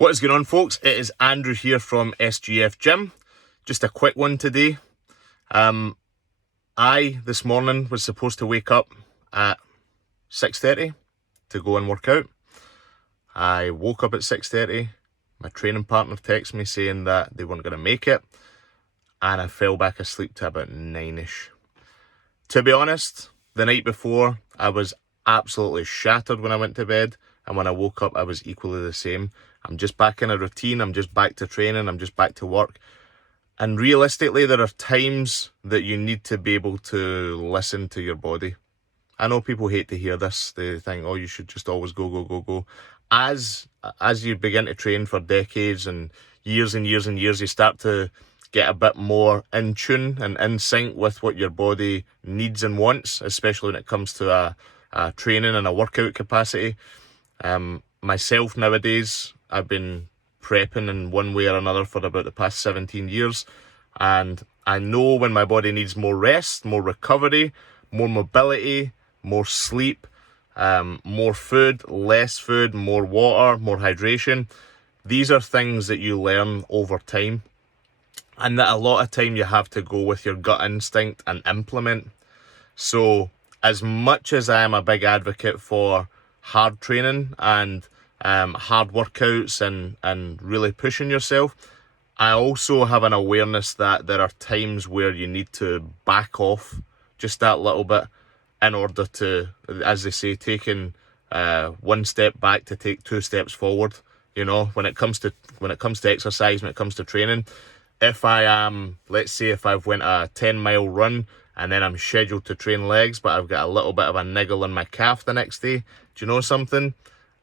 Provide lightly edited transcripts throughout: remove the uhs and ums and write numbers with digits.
What is going on, folks? It is Andrew here from SGF Gym. Just a quick one today. This morning was supposed to wake up at 6:30 to go and work out. I woke up at 6:30. My training partner texted me saying that they weren't going to make it, and I fell back asleep to about 9ish. To be honest, the night before I was absolutely shattered when I went to bed, and when I woke up I was equally the same. I'm just back in a routine, I'm just back to training, I'm just back to work. And realistically, there are times that you need to be able to listen to your body. I know people hate to hear this. They think, oh, you should just always go. As you begin to train for decades and years, you start to get a bit more in tune and in sync with what your body needs and wants, especially when it comes to a training and a workout capacity. Myself nowadays, I've been prepping in one way or another for about the past 17 years, and I know when my body needs more rest, more recovery, more mobility, more sleep, more food, less food, more water, more hydration. These are things that you learn over time, and that a lot of time you have to go with your gut instinct and implement. So as much as I am a big advocate for hard training and hard workouts and really pushing yourself, I also have an awareness that there are times where you need to back off just that little bit in order to, as they say, taking one step back to take two steps forward. You know, when it comes to exercise, when it comes to training, if I am, let's say if I've went a 10-mile run and then I'm scheduled to train legs, but I've got a little bit of a niggle in my calf the next day, do you know something?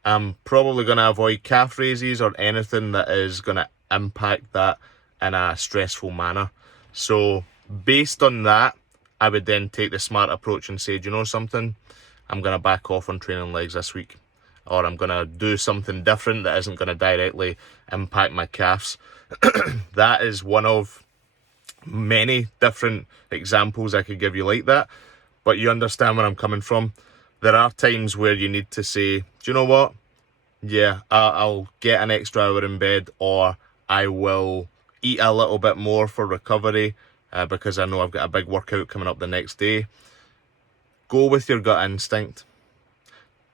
I'm probably going to avoid calf raises or anything that is going to impact that in a stressful manner. So based on that, I would then take the smart approach and say, do you know something? I'm going to back off on training legs this week, or I'm going to do something different that isn't going to directly impact my calves. That is one of many different examples I could give you like that, but you understand where I'm coming from. There are times where you need to say, do you know what? Yeah, I'll get an extra hour in bed, or I will eat a little bit more for recovery because I know I've got a big workout coming up the next day. Go with your gut instinct.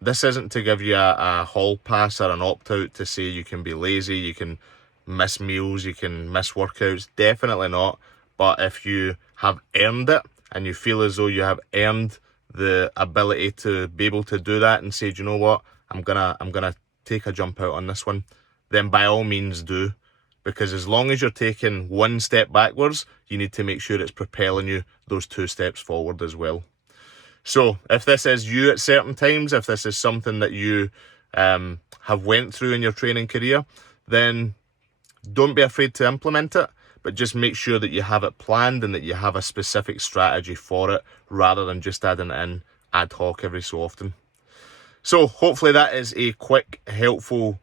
This isn't to give you a hall pass or an opt-out to say you can be lazy, you can miss meals, you can miss workouts. Definitely not. But if you have earned it and you feel as though you have earned the ability to be able to do that and say, do you know what, I'm gonna take a jump out on this one, then by all means do. Because as long as you're taking one step backwards, you need to make sure it's propelling you those two steps forward as well. So if this is you at certain times, if this is something that you have went through in your training career, then don't be afraid to implement it, but just make sure that you have it planned and that you have a specific strategy for it, rather than just adding it in ad hoc every so often. So hopefully that is a quick, helpful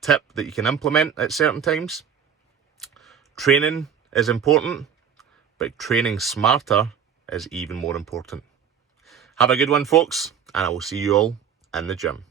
tip that you can implement at certain times. Training is important, but training smarter is even more important. Have a good one, folks, and I will see you all in the gym.